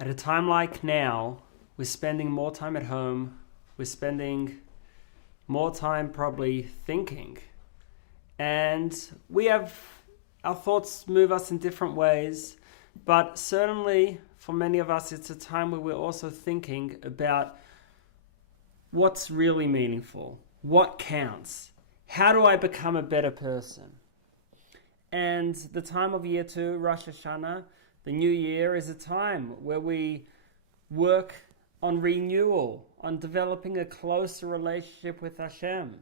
At a time like now, we're spending more time at home, we're spending more time probably thinking, and our thoughts move us in different ways, but certainly for many of us it's a time where we're also thinking about what's really meaningful, what counts, how do I become a better person? And the time of year too, Rosh Hashanah, the new year, is a time where we work on renewal, on developing a closer relationship with Hashem,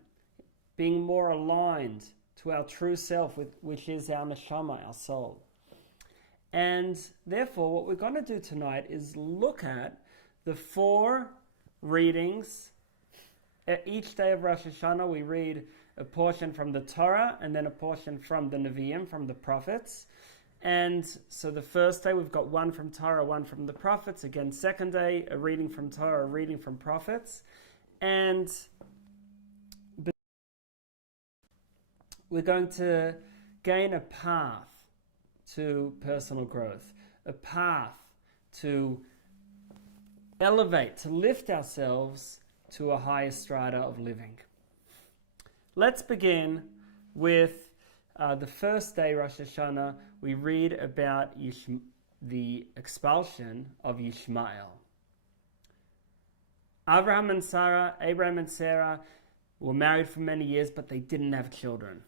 being more aligned to our true self, which is our neshama, our soul. And therefore, what we're going to do tonight is look at the 4 readings. At each day of Rosh Hashanah, we read a portion from the Torah and then a portion from the Nevi'im, from the prophets. And so the first day we've got 1 from Torah, 1 from the prophets. Again, second day, a reading from Torah, a reading from prophets. And we're going to gain a path to personal growth, a path to elevate, to lift ourselves to a higher strata of living. Let's begin with the first day, Rosh Hashanah. We read about the expulsion of Yishmael. Abraham and Sarah were married for many years, but they didn't have children.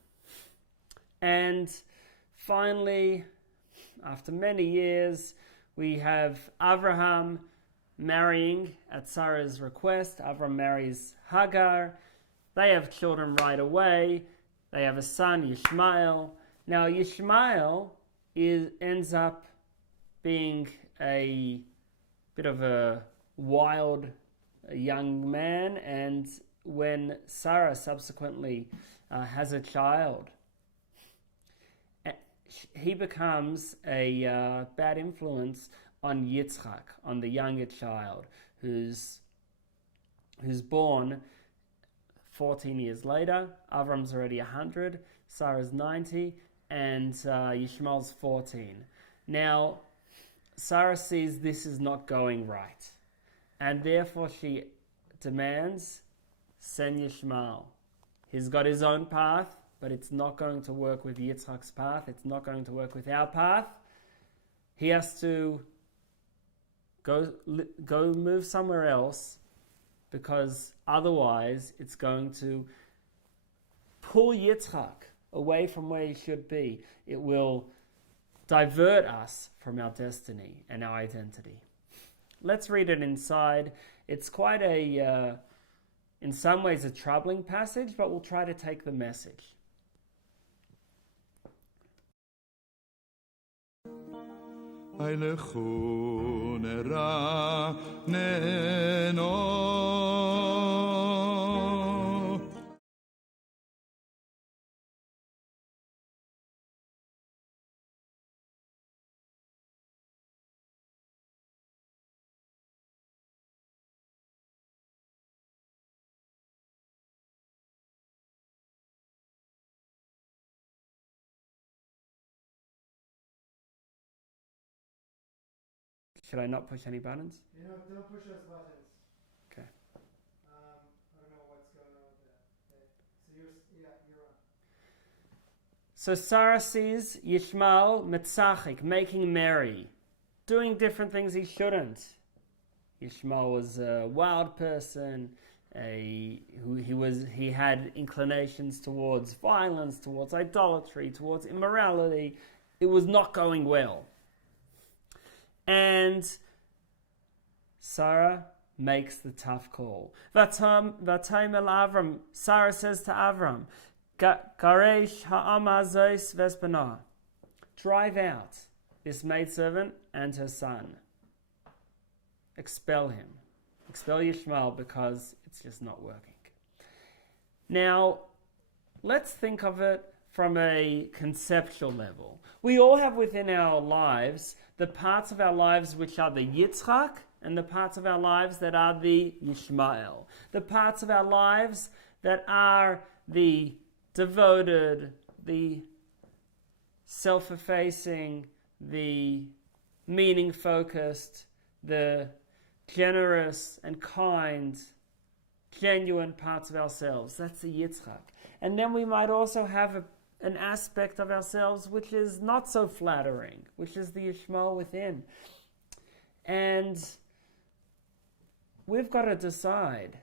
And finally, after many years, we have Abraham marrying at Sarah's request. Avram marries Hagar. They have children right away. They have a son, Yishmael. Now, Yishmael ends up being a bit of a wild young man, and when Sarah subsequently has a child, he becomes a bad influence on Yitzchak, on the younger child, who's born 14 years later. Avram's already 100, Sarah's 90, and Yishmael's 14. Now, Sarah sees this is not going right, and therefore she demands, send Yishmael. He's got his own path, but it's not going to work with Yitzchak's path. It's not going to work with our path. He has to go move somewhere else, because otherwise it's going to pull Yitzchak away from where he should be. It will divert us from our destiny and our identity. Let's read it inside. It's quite in some ways a troubling passage, but we'll try to take the message. Should I not push any buttons? Don't push those buttons. Okay. I don't know what's going on with that. So you're on. So Sarah sees Yishmael metzachik, making merry, doing different things he shouldn't. Yishmael was a wild person. He had inclinations towards violence, towards idolatry, towards immorality. It was not going well. And Sarah makes the tough call. Vatam el Avram. Sarah says to Avram, Garesh ha'am hazois vespana. Drive out this maidservant and her son. Expel him. Expel Yishmael, because it's just not working. Now, let's think of it from a conceptual level. We all have within our lives the parts of our lives which are the Yitzchak, and the parts of our lives that are the Yishmael. The parts of our lives that are the devoted, the self-effacing, the meaning-focused, the generous and kind, genuine parts of ourselves. That's the Yitzchak. And then we might also have an aspect of ourselves which is not so flattering, which is the Yishmael within. And we've got to decide,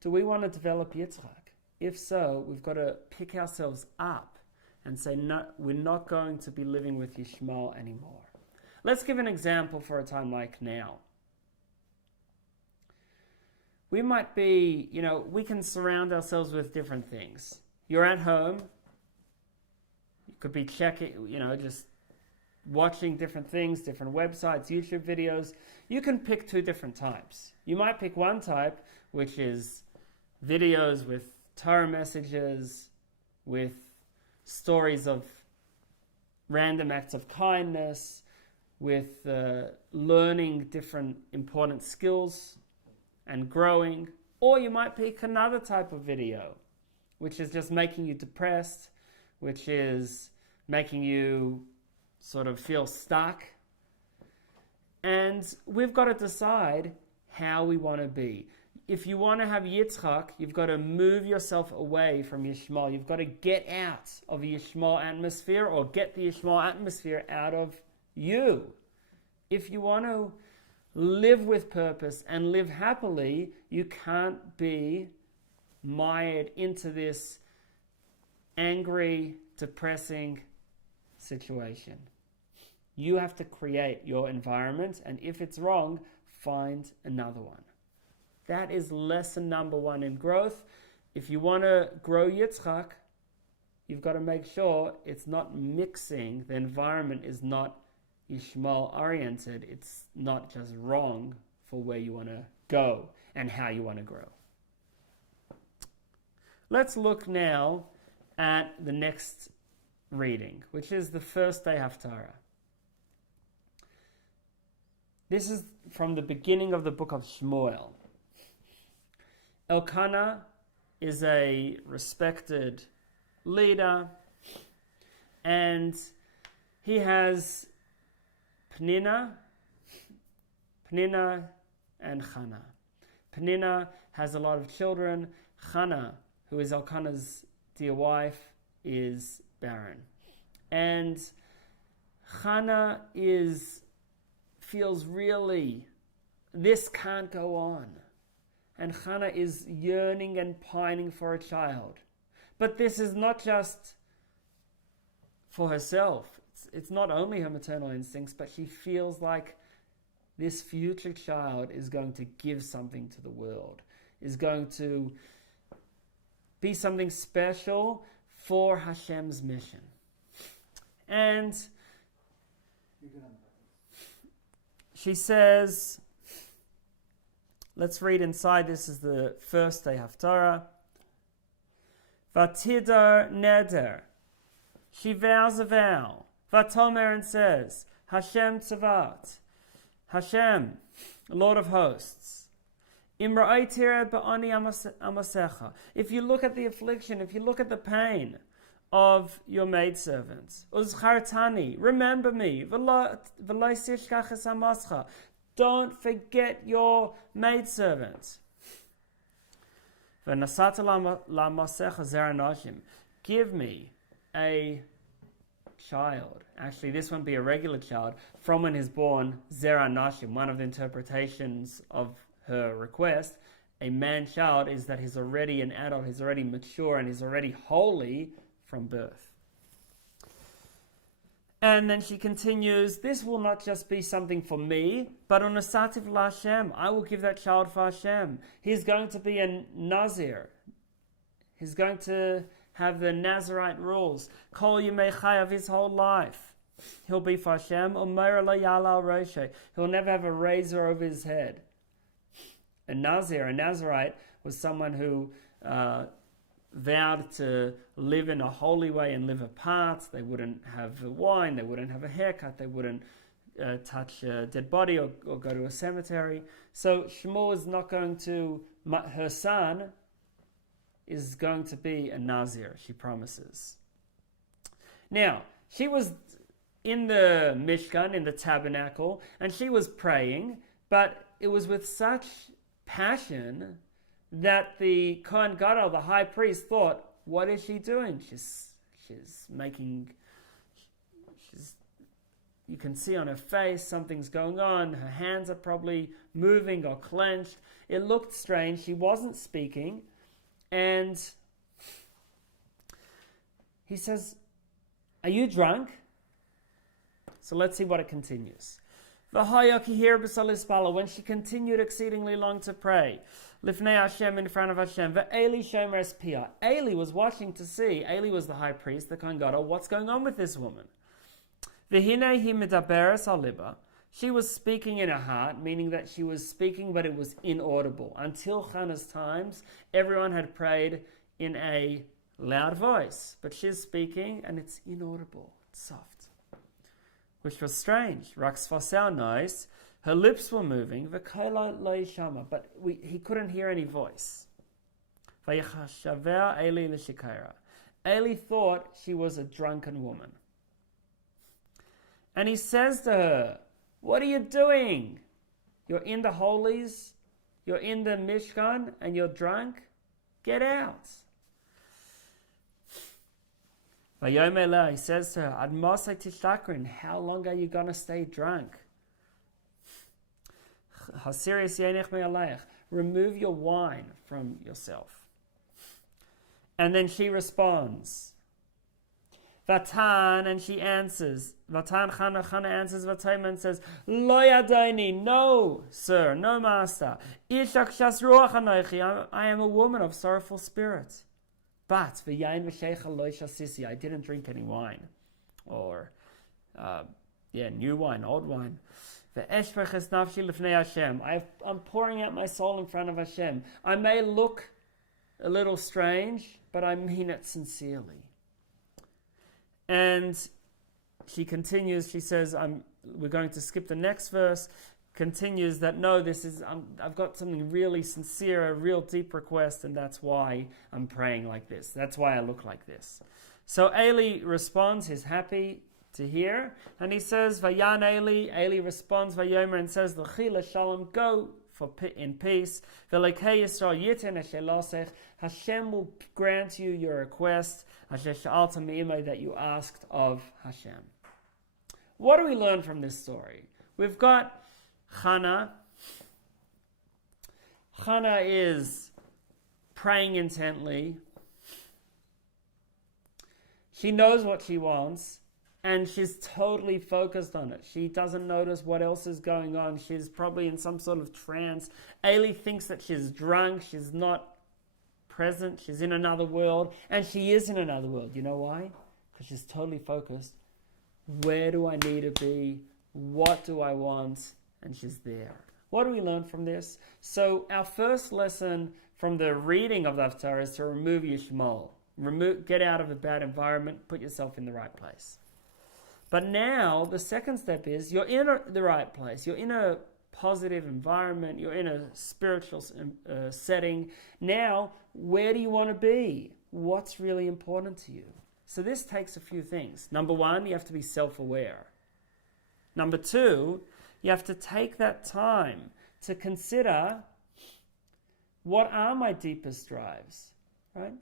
do we want to develop Yitzchak? If so, we've got to pick ourselves up and say, no, we're not going to be living with Yishmael anymore. Let's give an example for a time like now. We might be, we can surround ourselves with different things. You're at home. You could be checking, just watching different things, different websites, YouTube videos. You can pick two different types. You might pick one type, which is videos with Torah messages, with stories of random acts of kindness, with learning different important skills and growing. Or you might pick another type of video, which is just making you depressed, which is making you sort of feel stuck. And we've got to decide how we want to be. If you want to have Yitzchak, you've got to move yourself away from Yishmael. You've got to get out of the Yishmael atmosphere, or get the Yishmael atmosphere out of you. If you want to live with purpose and live happily, you can't be mired into this angry, depressing situation. You have to create your environment, and if it's wrong, find another one. That is lesson number one in growth. If you want to grow Yitzchak, you've got to make sure it's not mixing. The environment is not Ishmael oriented. It's not just wrong for where you want to go and how you want to grow. Let's look now at the next reading, which is the first day Haftarah. This is from the beginning of the book of Shmuel. Elkanah is a respected leader, and he has Penina and Chana. Penina has a lot of children. Chana, who is Elkanah's dear wife, is barren. And Chana feels really, this can't go on. And Chana is yearning and pining for a child. But this is not just for herself. It's not only her maternal instincts, but she feels like this future child is going to give something to the world, is going to be something special for Hashem's mission. And she says, let's read inside, this is the first day Haftarah. Vatidar neder. She vows a vow. Vatomer and says, Hashem Tzavat. Hashem, Lord of hosts. Imra'aytira ba'ani amasecha. If you look at the affliction, if you look at the pain of your maidservants, uzchartani, remember me. V'lo sishkach es amascha. Don't forget your maidservant. V'nasata la'masecha zera nashim. Give me a child. Actually, this won't be a regular child. From when he's born, zera nashim. One of the interpretations of her request, a man child, is that he's already an adult, he's already mature, and he's already holy from birth. And then she continues, this will not just be something for me, but unasativ la'Hashem. I will give that child for Hashem. He's going to be a Nazir. He's going to have the Nazirite rules. Kol yimei chayav, his whole life. He'll be for Hashem. Umeira lo yala al roshe. He'll never have a razor over his head. A Nazir, a Nazirite, was someone who vowed to live in a holy way and live apart. They wouldn't have wine, they wouldn't have a haircut, they wouldn't touch a dead body or go to a cemetery. So Shmuel is not going to, her son is going to be a Nazir, she promises. Now, she was in the Mishkan, in the tabernacle, and she was praying, but it was with such passion that the Kohen Gadol, the high priest, thought, what is she doing? She's you can see on her face something's going on. Her hands are probably moving or clenched. It looked strange. She wasn't speaking. And he says, are you drunk? So let's see what it continues. When she continued exceedingly long to pray, Lifnei Hashem, in front of Hashem, Ve'eli shomer pia. Eli was watching to see. Eli was the high priest, the Kohen Gadol. What's going on with this woman? V'hinei hi medaberes al liba. She was speaking in her heart, meaning that she was speaking, but it was inaudible. Until Chana's times, everyone had prayed in a loud voice, but she's speaking and it's inaudible, it's soft, which was strange. Raks fasel noise. Her lips were moving, but he couldn't hear any voice. Eli thought she was a drunken woman. And he says to her, what are you doing? You're in the holies, you're in the Mishkan, and you're drunk? Get out. He says to her, how long are you going to stay drunk? Remove your wine from yourself. And then she responds, Vatan, and she answers. Vatan Chana answers Vatayma and says, Lo yadaini, no, sir, no master. Ishak shas ruach anochi, I am a woman of sorrowful spirit. But v'yain v'sheicha lo shasisi, I didn't drink any wine. Or, new wine, old wine. Ve'eshvech es nafshi lefnei Hashem, I'm pouring out my soul in front of Hashem. I may look a little strange, but I mean it sincerely. And she continues, she says, we're going to skip the next verse, continues that, no, I've got something really sincere, a real deep request, and that's why I'm praying like this. That's why I look like this. So Eli responds, he's happy to hear, and he says, Vayan Eli responds, Vayomer, and says, L'chila shalom, go in peace. V'lekei Yisrael yiten asher losech, Hashem will grant you your request, asher sha'alta mi'imay, that you asked of Hashem. What do we learn from this story? We've got Chana. Chana is praying intently. She knows what she wants, and she's totally focused on it. She doesn't notice what else is going on. She's probably in some sort of trance. Eli thinks that she's drunk. She's not present. She's in another world. And she is in another world. You know why? Because she's totally focused. Where do I need to be? What do I want? And she's there. What do we learn from this? So our first lesson from the reading of the Haftarah is to remove Yishmol. Get out of a bad environment. Put yourself in the right place. But now the second step is you're in the right place. You're in a positive environment. You're in a spiritual setting. Now, where do you want to be? What's really important to you? So this takes a few things. Number one, you have to be self-aware. Number two, you have to take that time to consider, what are my deepest drives, right?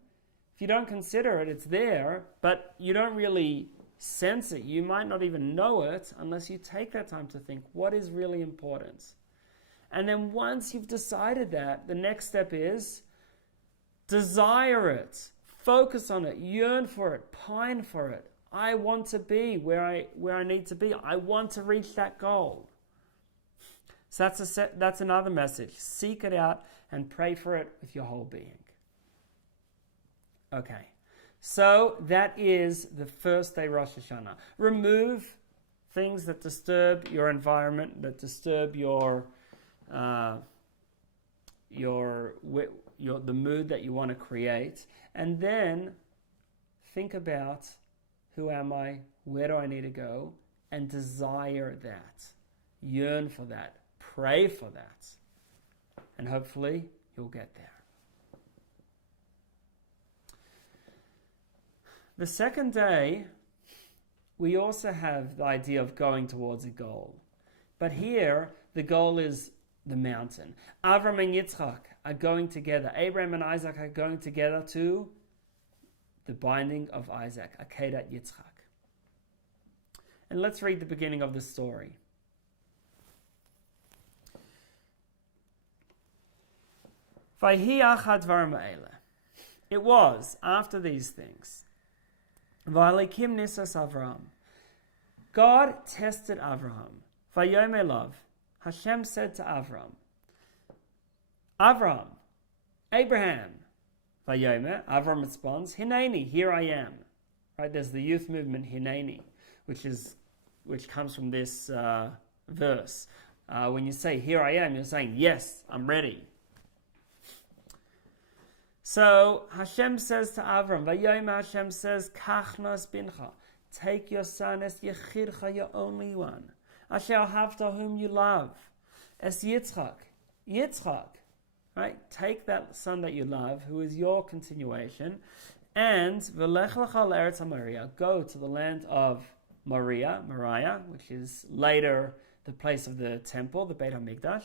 If you don't consider it, it's there, but you don't really sense it. You might not even know it unless you take that time to think, what is really important? And then once you've decided that, the next step is desire it. Focus on it, yearn for it, pine for it. I want to be where I need to be. I want to reach that goal. So that's another message. Seek it out and pray for it with your whole being. Okay, so that is the first day Rosh Hashanah. Remove things that disturb your environment, that disturb the mood that you want to create, and then think about, who am I? Where do I need to go? And desire that. Yearn for that. Pray for that. And hopefully you'll get there. The second day, we also have the idea of going towards a goal. But here, the goal is the mountain. Avram and Yitzchak are going together. Abraham and Isaac are going together to the binding of Isaac, Akedat Yitzchak. And let's read the beginning of the story. Vayhi achad dvarim ha'ele. It was after these things. V'alekim nisas Avram. God tested Avraham. Vayom elav. Hashem said to Avram, Avram, Abraham. Vayomer, Avram responds, Hineni, here I am. Right? There's the youth movement Hineni, which comes from this verse. When you say here I am, you're saying yes, I'm ready. So Hashem says to Avram, Vayomer, Hashem says, Kach nas bincha, take your son as yechidcha, your only one. Asher havta, whom you love, as Yitzchak, right? Take that son that you love, who is your continuation, and v'lech lecha l'eretz HaMoriah, go to the land of Moriah, which is later the place of the temple, the Beit HaMikdash.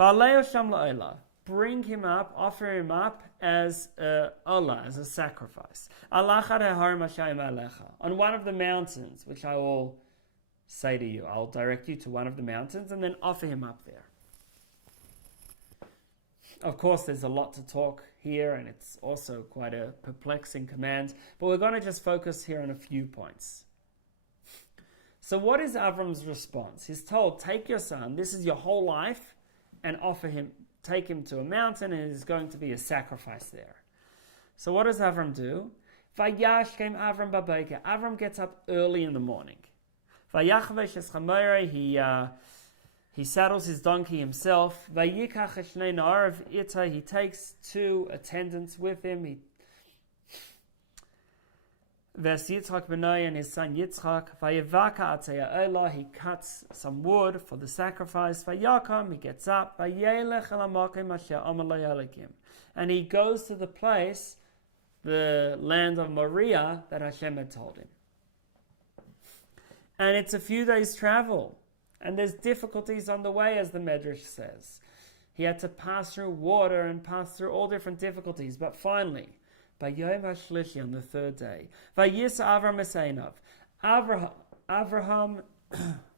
V'aleo sham la'olah, bring him up, offer him up as olah, as a sacrifice. Alachad ha'harim ha'shayim alecha, on one of the mountains, which I will say to you. I'll direct you to one of the mountains and then offer him up there. Of course, there's a lot to talk here, and it's also quite a perplexing command, but we're going to just focus here on a few points. So what is Avram's response? He's told, take your son, this is your whole life, and take him to a mountain, and there's going to be a sacrifice there. So what does Avram do? Vayash came Avram babayka. Avram gets up early in the morning. Vayachvesh es chamayre, he saddles his donkey himself. Vayikach eshnei na'arav ita, he takes 2 attendants with him. Ves Yitzchak b'nai and his son Yitzchak. Vayevaka atzei ha'olah, he cuts some wood for the sacrifice. Vayakam, he gets up. Vayelech el hamakim asher amar lo Elokim, and he goes to the place, the land of Moriah, that Hashem had told him. And it's a few days' travel. And there's difficulties on the way, as the Medrash says. He had to pass through water and pass through all different difficulties. But finally, by Yom HaShlishi, on the 3rd day, Vayisa Avram Esainav, Avraham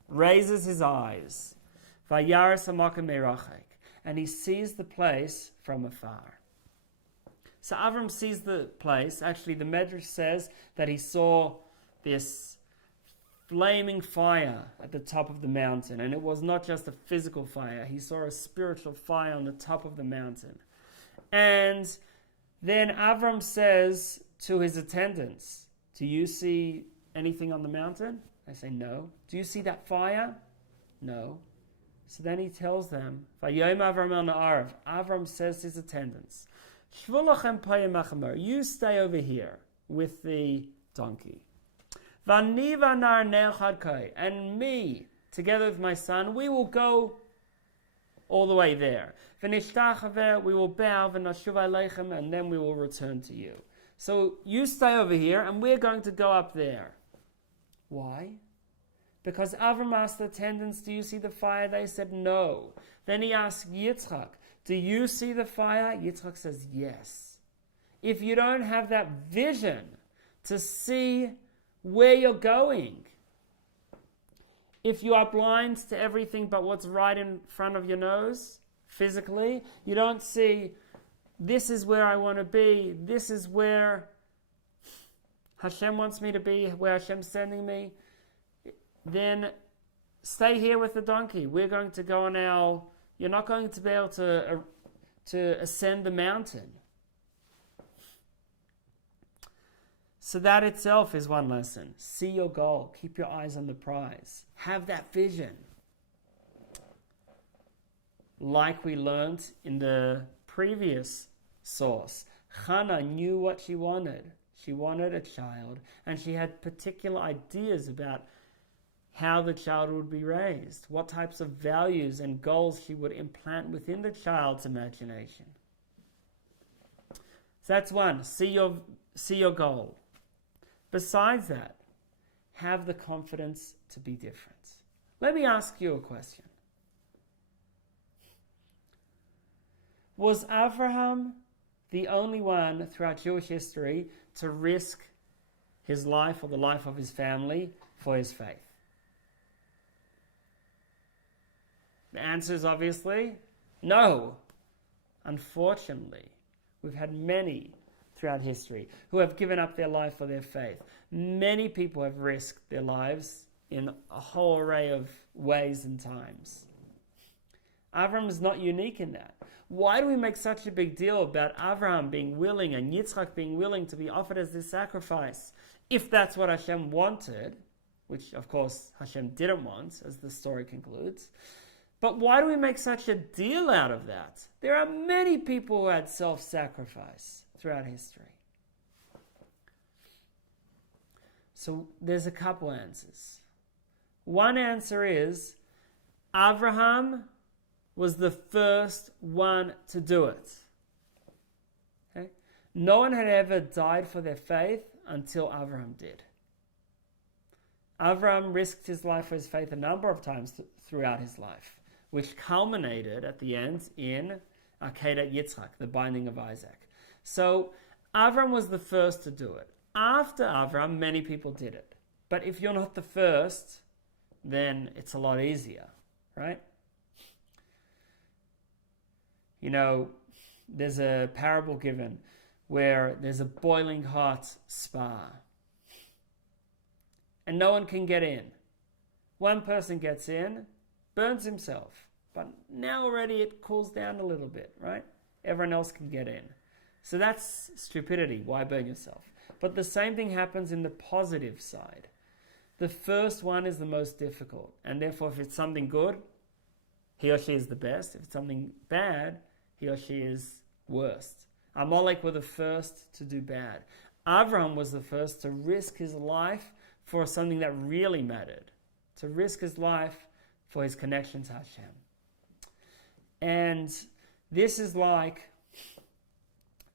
raises his eyes, Vayaris Hamakim Merachek, and he sees the place from afar. So Avram sees the place. Actually, the Medrash says that he saw this flaming fire at the top of the mountain. And it was not just a physical fire. He saw a spiritual fire on the top of the mountain. And then Avram says to his attendants, do you see anything on the mountain? They say, no. Do you see that fire? No. So then he tells them, Vayom Avram el Na'arav. Avram says to his attendants, Shvulachem payim machamer. You stay over here with the donkey. And me, together with my son, we will go all the way there. We will bow, and then we will return to you. So you stay over here, and we're going to go up there. Why? Because Avram asked the attendants, do you see the fire? They said no. Then he asked Yitzchak, do you see the fire? Yitzchak says yes. If you don't have that vision to see where you're going, if you are blind to everything but what's right in front of your nose, physically, you don't see, this is where I want to be, this is where Hashem wants me to be, where Hashem's sending me, then stay here with the donkey. We're going to go on you're not going to be able to ascend the mountain. So that itself is one lesson. See your goal. Keep your eyes on the prize. Have that vision. Like we learned in the previous source, Hannah knew what she wanted. She wanted a child, and she had particular ideas about how the child would be raised, what types of values and goals she would implant within the child's imagination. So that's one. See your goal. Besides that, have the confidence to be different. Let me ask you a question. Was Abraham the only one throughout Jewish history to risk his life or the life of his family for his faith? The answer is obviously no. Unfortunately, we've had many throughout history who have given up their life for their faith. Many people have risked their lives in a whole array of ways and times. Avram is not unique in that. Why do we make such a big deal about Avraham being willing and Yitzchak being willing to be offered as this sacrifice? If that's what Hashem wanted, which of course Hashem didn't want, as the story concludes. But why do we make such a deal out of that? There are many people who had self-sacrifice throughout history. So there's a couple answers. One answer is Avraham was the first one to do it. Okay? No one had ever died for their faith until Avraham did. Avraham risked his life for his faith a number of times throughout his life, which culminated at the end in Akedat Yitzchak, the binding of Isaac. So Avram was the first to do it. After Avram, many people did it. But if you're not the first, then it's a lot easier, right? there's a parable given where there's a boiling hot spa and no one can get in. One person gets in, burns himself, but now already it cools down a little bit, right? Everyone else can get in. So that's stupidity. Why burn yourself? But the same thing happens in the positive side. The first one is the most difficult, and therefore if it's something good, he or she is the best. If it's something bad, he or she is worst. Amalek were the first to do bad. Avram was the first to risk his life for something that really mattered, to risk his life for his connection to Hashem. And this is like,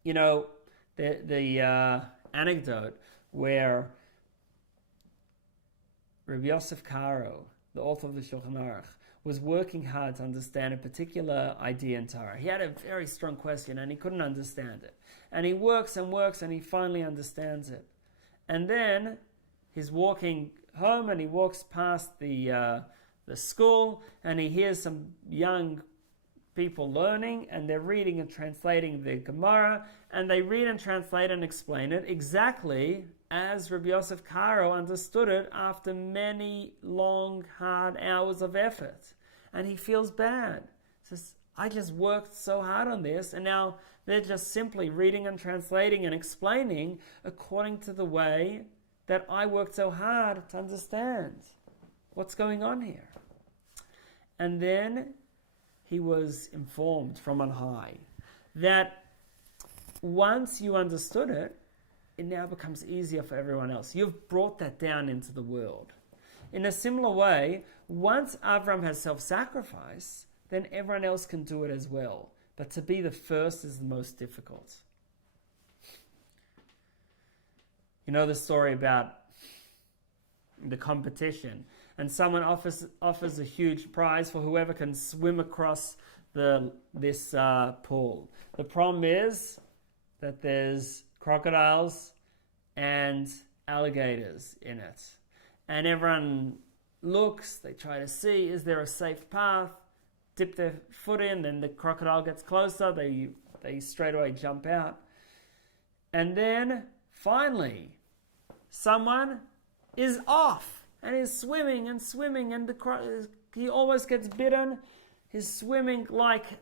the anecdote where Rabbi Yosef Karo, the author of the Shulchan Aruch, was working hard to understand a particular idea in Torah. He had a very strong question and he couldn't understand it. And he works and works and he finally understands it. And then he's walking home and he walks past the school and he hears some young people learning and they're reading and translating the Gemara, and they read and translate and explain it exactly as Rabbi Yosef Karo understood it after many long, hard hours of effort. And he feels bad. He says, I just worked so hard on this, and now they're just simply reading and translating and explaining according to the way that I worked so hard to understand what's going on here. And then he was informed from on high that once you understood it, it now becomes easier for everyone else. You've brought that down into the world. In a similar way, once Avram has self-sacrifice, then everyone else can do it as well. But to be the first is the most difficult. You know the story about the competition, and someone offers a huge prize for whoever can swim across this pool. The problem is that there's crocodiles and alligators in it. And everyone looks, they try to see, is there a safe path? Dip their foot in, then the crocodile gets closer, they straight away jump out. And then, finally, someone is off and is swimming and swimming, and he almost gets bitten. He's swimming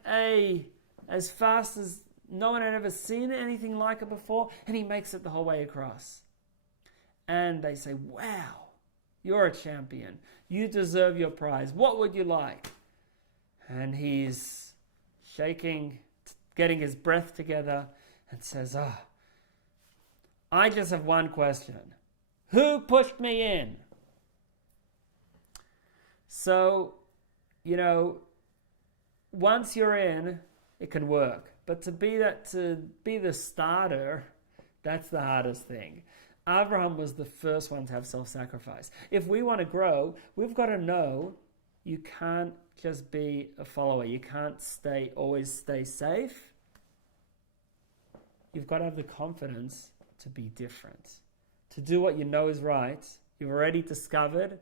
as fast as no one had ever seen anything like it before, and he makes it the whole way across. And they say, wow, you're a champion. You deserve your prize. What would you like? And he's shaking, getting his breath together, and says, I just have one question. Who pushed me in? So, once you're in, it can work. But to be the starter, that's the hardest thing. Abraham was the first one to have self-sacrifice. If we want to grow, we've got to know you can't just be a follower. You can't always stay safe. You've got to have the confidence to be different, to do what you know is right. You've already discovered.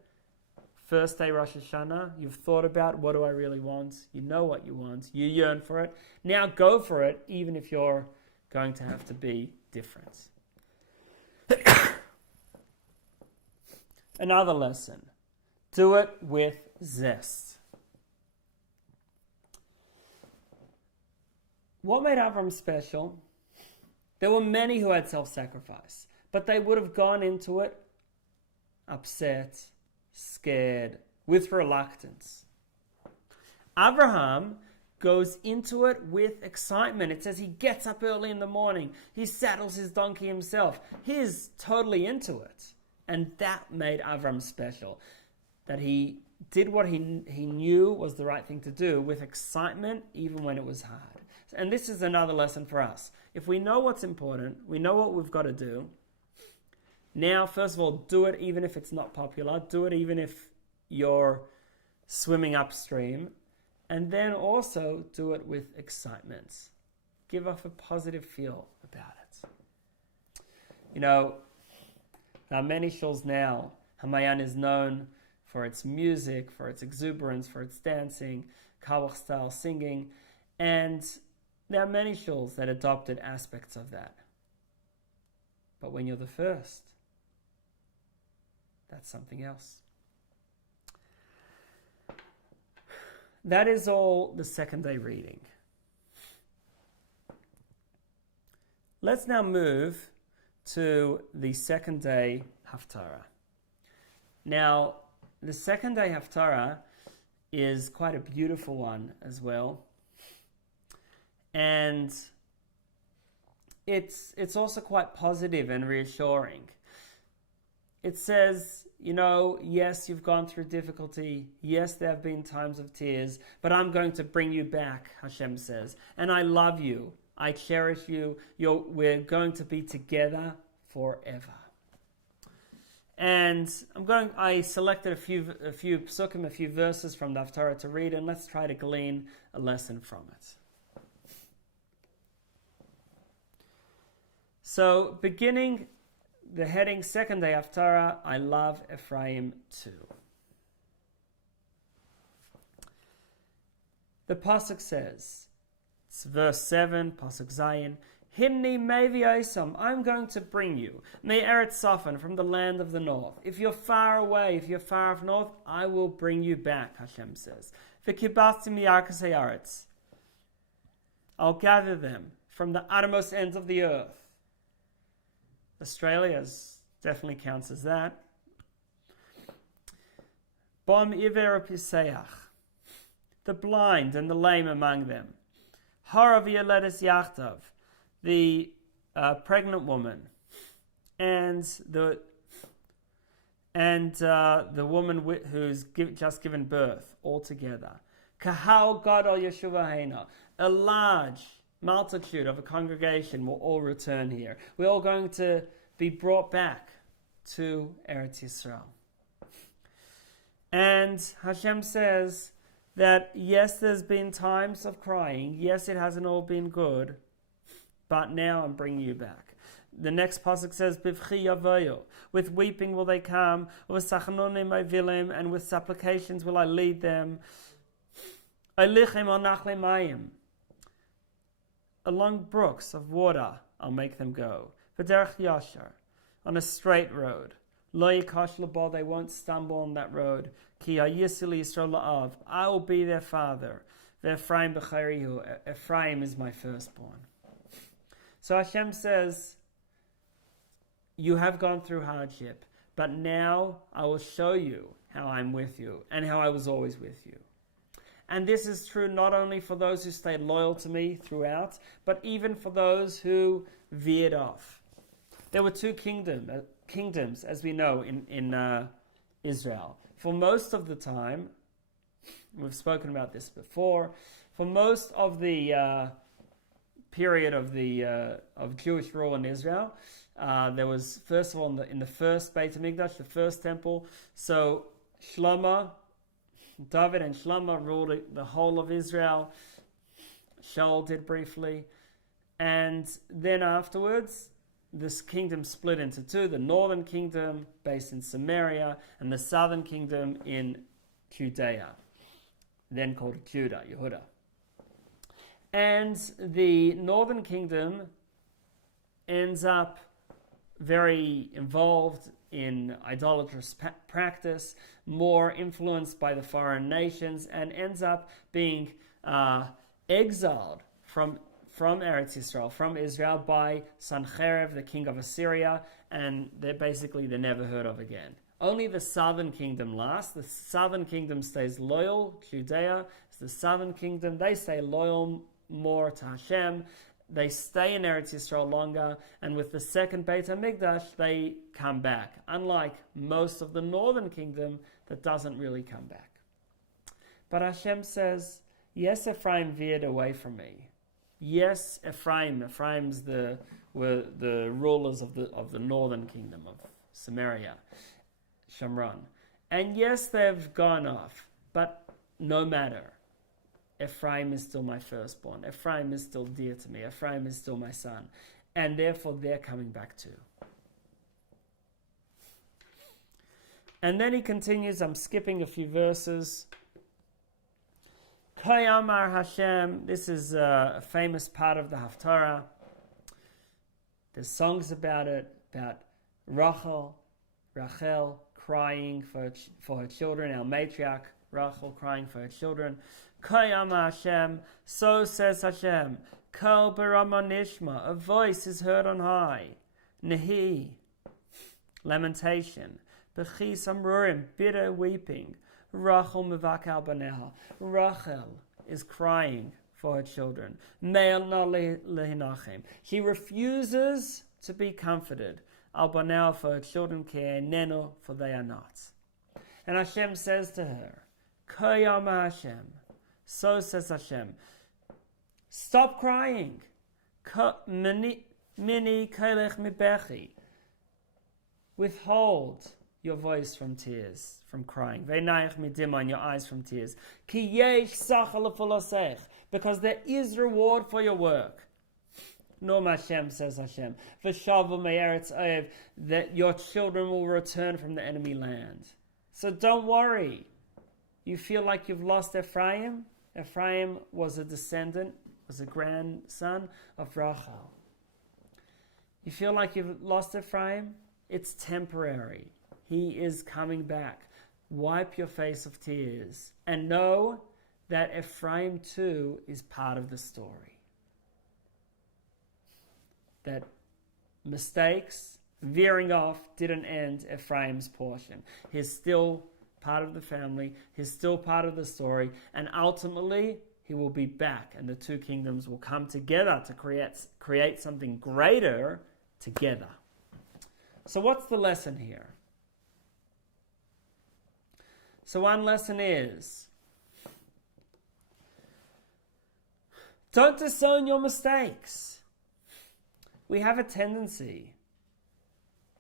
First day Rosh Hashanah, you've thought about, what do I really want? You know what you want. You yearn for it. Now go for it, even if you're going to have to be different. Another lesson. Do it with zest. What made Avram special? There were many who had self-sacrifice, but they would have gone into it upset, scared, with reluctance. Abraham goes into it with excitement. It says he gets up early in the morning. He saddles his donkey himself. He is totally into it. And that made Avram special. That he did what he knew was the right thing to do with excitement, even when it was hard. And this is another lesson for us. If we know what's important, we know what we've got to do. Now, first of all, do it even if it's not popular. Do it even if you're swimming upstream. And then also do it with excitement. Give off a positive feel about it. There are many shuls now. Hamayan is known for its music, for its exuberance, for its dancing, Kawach style singing. And There are many shuls that adopted aspects of that. But when you're the first, that's something else. That is all the second day reading. Let's now move to the second day Haftarah. Now, the second day Haftarah is quite a beautiful one as well. And it's also quite positive and reassuring. It says, yes, you've gone through difficulty. Yes, there have been times of tears, but I'm going to bring you back, Hashem says. And I love you. I cherish you. We're going to be together forever. And I selected a few psukim, a few verses from the Haftarah to read, and let's try to glean a lesson from it. So, beginning the heading, second day Haftarah, I love Ephraim too. The pasuk says, it's verse 7, pasuk Zayin, Himni mevi oisam, I'm going to bring you, me Eretz Safan, from the land of the north. If you're far away, if you're far off north, I will bring you back, Hashem says. V'kibasti miyarkas haaretz, I'll gather them from the uttermost ends of the earth. Australia definitely counts as that. Bom iver piseach, the blind and the lame among them. Harav yeledes yachtav, the pregnant woman, and the woman who's just given birth, all together. Kahal gadol yeshuvahena, a large multitude of a congregation will all return here. We're all going to be brought back to Eretz Yisrael. And Hashem says that yes, there's been times of crying. Yes, it hasn't all been good. But now I'm bringing you back. The next pasuk says, "Bivchi yavayo." With weeping will they come, with sachanonim avilim, and with supplications will I lead them. Elichem al nachle mayim. Along brooks of water I'll make them go. V'derech yashar, on a straight road. Lo yikash labo, they won't stumble on that road. Ki hayisil Yisrael la'av, I will be their father. V'Ephraim b'chayrihu, Ephraim is my firstborn. So Hashem says, you have gone through hardship, but now I will show you how I'm with you and how I was always with you. And this is true not only for those who stayed loyal to me throughout, but even for those who veered off. There were two kingdoms, as we know, in Israel. For most of the time, we've spoken about this before, for most of the period of Jewish rule in Israel, there was, first of all, in the first Beit HaMikdash, the first temple, so Dovid and Shlomo ruled the whole of Israel. Shaul did briefly. And then afterwards, this kingdom split into two. The northern kingdom based in Samaria and the southern kingdom in Judea, then called Judah, Yehuda. And the northern kingdom ends up very involved in idolatrous practice, more influenced by the foreign nations, and ends up being exiled from Eretz Yisrael, from Israel, by Sancherib, the king of Assyria, and they're never heard of again. Only the southern kingdom lasts. The southern kingdom stays loyal. Judea is the southern kingdom. They stay loyal more to Hashem. They stay in Eretz Yisrael longer, and with the second Beit HaMikdash, they come back. Unlike most of the northern kingdom, that doesn't really come back. But Hashem says, yes, Ephraim veered away from me. Yes, Ephraim's were the rulers of the northern kingdom of Samaria, Shemron. And yes, they've gone off, but no matter. Ephraim is still my firstborn. Ephraim is still dear to me. Ephraim is still my son. And therefore they're coming back too. And then he continues, I'm skipping a few verses. Koyamar Hashem, this is a famous part of the Haftarah. There's songs about it, about Rachel crying for her children, our matriarch Rachel crying for her children. Koyamar Hashem, so says Hashem, Kol Barama Nishma, a voice is heard on high. Nehi, lamentation. Bechi Samrurim, bitter weeping. Rachel Mevakal Baneha, Rachel is crying for her children. Me'el na lehinachem. She refuses to be comforted. Al Baneha, for her children, Ke'enenu, for they are not. And Hashem says to her, Koyama Hashem, so says Hashem, stop crying. Mini kailech mibechi. Withhold your voice from tears, from crying. Ve'nayich midima, and your eyes from tears. Ki yesh sachal lefolosech, because there is reward for your work. Nom Hashem, says Hashem, v'shavu me'eretz oev, that your children will return from the enemy land. So don't worry. You feel like you've lost Ephraim? Ephraim was a descendant, was a grandson of Rachel. You feel like you've lost Ephraim? It's temporary. He is coming back. Wipe your face of tears and know that Ephraim too is part of the story. That mistakes, veering off, didn't end Ephraim's portion. He's still part of the family. He's still part of the story. And ultimately, he will be back and the two kingdoms will come together to create something greater together. So what's the lesson here? So one lesson is, don't disown your mistakes. We have a tendency,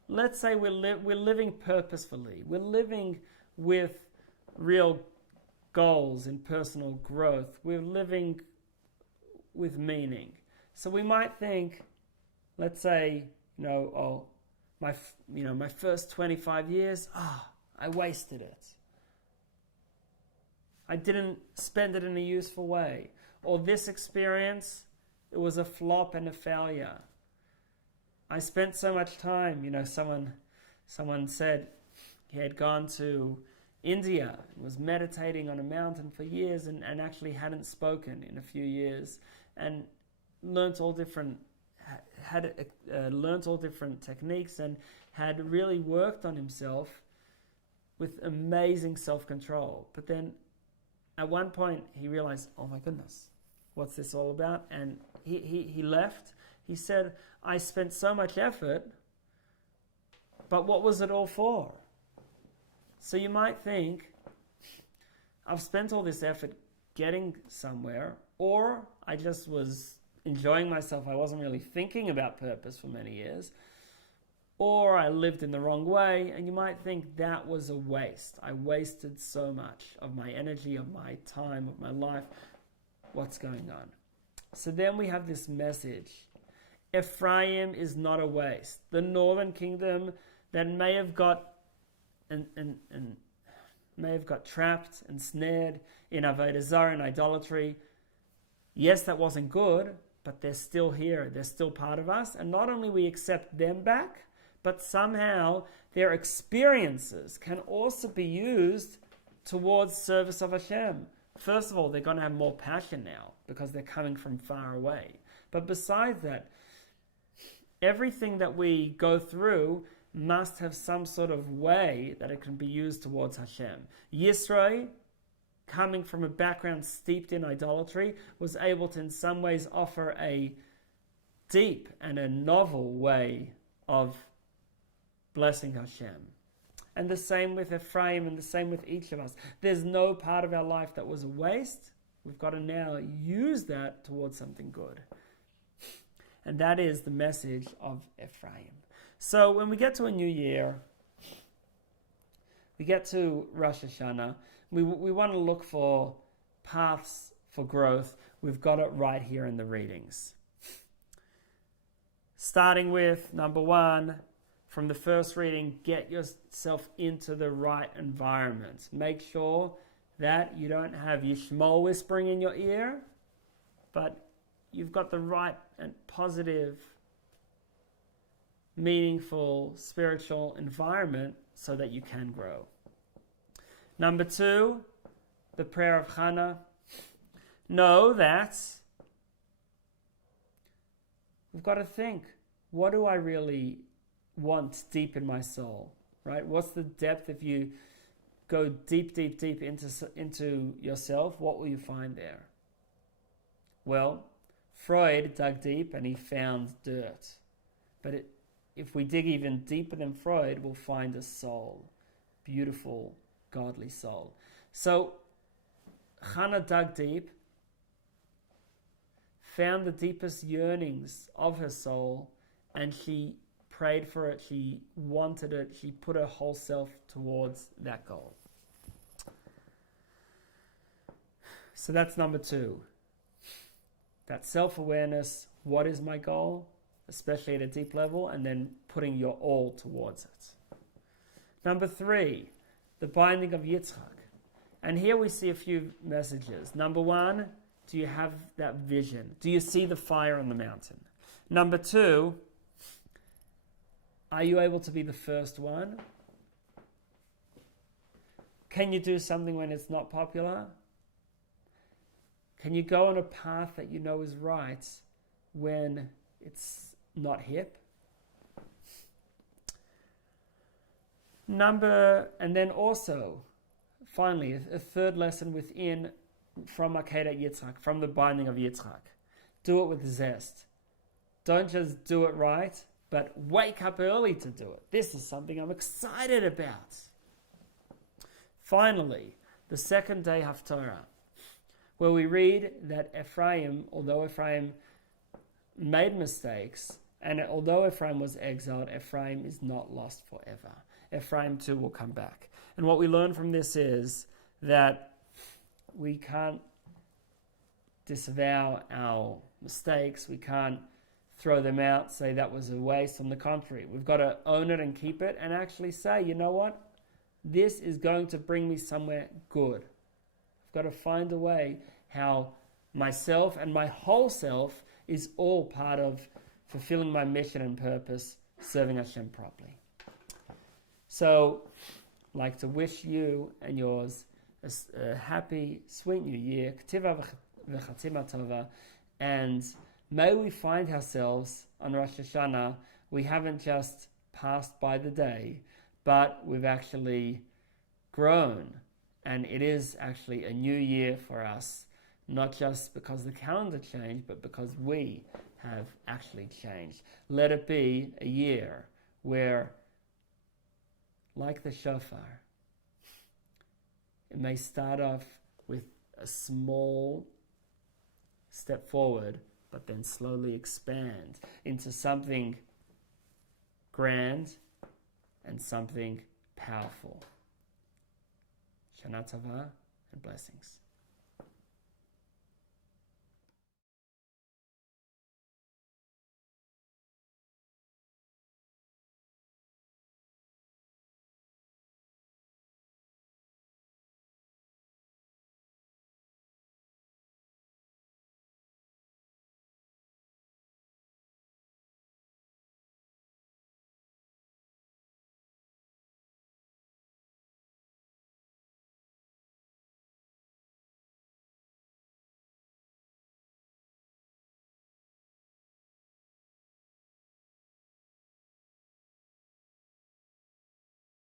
let's say we're living purposefully, we're living with real goals in personal growth, we're living with meaning. So we might think, let's say, my first 25 years, I wasted it. I didn't spend it in a useful way. Or this experience, it was a flop and a failure. I spent so much time, someone said he had gone to India and was meditating on a mountain for years and actually hadn't spoken in a few years and learnt all different techniques and had really worked on himself with amazing self-control. But then at one point he realized, oh my goodness, what's this all about? And he left. He said, I spent so much effort, but what was it all for? So you might think, I've spent all this effort getting somewhere, or I just was enjoying myself. I wasn't really thinking about purpose for many years, or I lived in the wrong way, and you might think that was a waste. I wasted so much of my energy, of my time, of my life. What's going on? So then we have this message. Ephraim is not a waste. The northern kingdom that may have got trapped and snared in Avodah Zarah and idolatry. Yes, that wasn't good, but they're still here. They're still part of us. And not only we accept them back, but somehow their experiences can also be used towards service of Hashem. First of all, they're going to have more passion now because they're coming from far away. But besides that, everything that we go through must have some sort of way that it can be used towards Hashem. Yisro, coming from a background steeped in idolatry, was able to in some ways offer a deep and a novel way of blessing Hashem. And the same with Ephraim and the same with each of us. There's no part of our life that was a waste. We've got to now use that towards something good. And that is the message of Ephraim. So when we get to a new year, we get to Rosh Hashanah, we want to look for paths for growth. We've got it right here in the readings. Starting with number 1, from the first reading, get yourself into the right environment. Make sure that you don't have Yishmael whispering in your ear, but you've got the right and positive, meaningful, spiritual environment so that you can grow. Number 2, the prayer of Hannah. Know that we've got to think, what do I really want deep in my soul? Right? What's the depth? If you go deep into yourself, what will you find there? Well, Freud dug deep and he found dirt. But if we dig even deeper than Freud, we'll find a soul. Beautiful, godly soul. So Hannah dug deep, found the deepest yearnings of her soul, and she prayed for it, she wanted it, she put her whole self towards that goal. So that's number 2. That self-awareness, what is my goal, especially at a deep level, and then putting your all towards it. Number 3, the binding of Yitzchak. And here we see a few messages. Number 1, do you have that vision? Do you see the fire on the mountain? Number 2, are you able to be the first one? Can you do something when it's not popular? Can you go on a path that you know is right when it's not hip? And then also, finally, a third lesson from Akedat Yitzchak, from the binding of Yitzchak. Do it with zest. Don't just do it right, but wake up early to do it. This is something I'm excited about. Finally, the second day Haftarah, where we read that Ephraim, although Ephraim made mistakes, and although Ephraim was exiled, Ephraim is not lost forever. Ephraim too will come back. And what we learn from this is that we can't disavow our mistakes. We can't throw them out, say that was a waste. On the contrary, we've got to own it and keep it and actually say, you know what? This is going to bring me somewhere good. I've got to find a way how myself and my whole self is all part of fulfilling my mission and purpose, serving Hashem properly. So, I'd like to wish you and yours a happy, sweet new year, K'tiva v'chatima tova, and may we find ourselves on Rosh Hashanah, we haven't just passed by the day, but we've actually grown. And it is actually a new year for us, not just because the calendar changed, but because we have actually changed. Let it be a year where, like the shofar, it may start off with a small step forward, but then slowly expand into something grand and something powerful. Shana Tova and blessings.